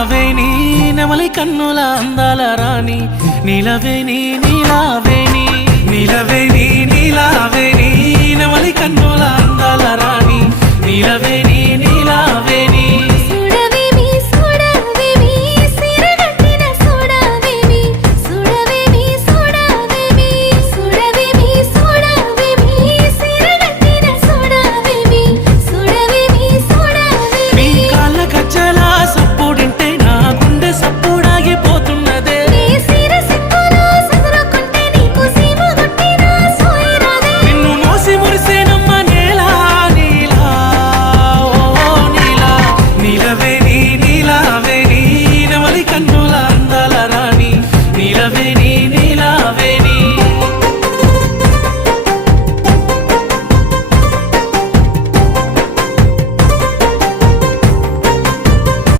నీలావేణి నెమలి కన్నుల అందాల రాణి నీలవేణి నీలావేణి నీలవేణి నీలావేణి నెమలి కన్నుల అందాల రాణి నీలవేణి నీలావేణి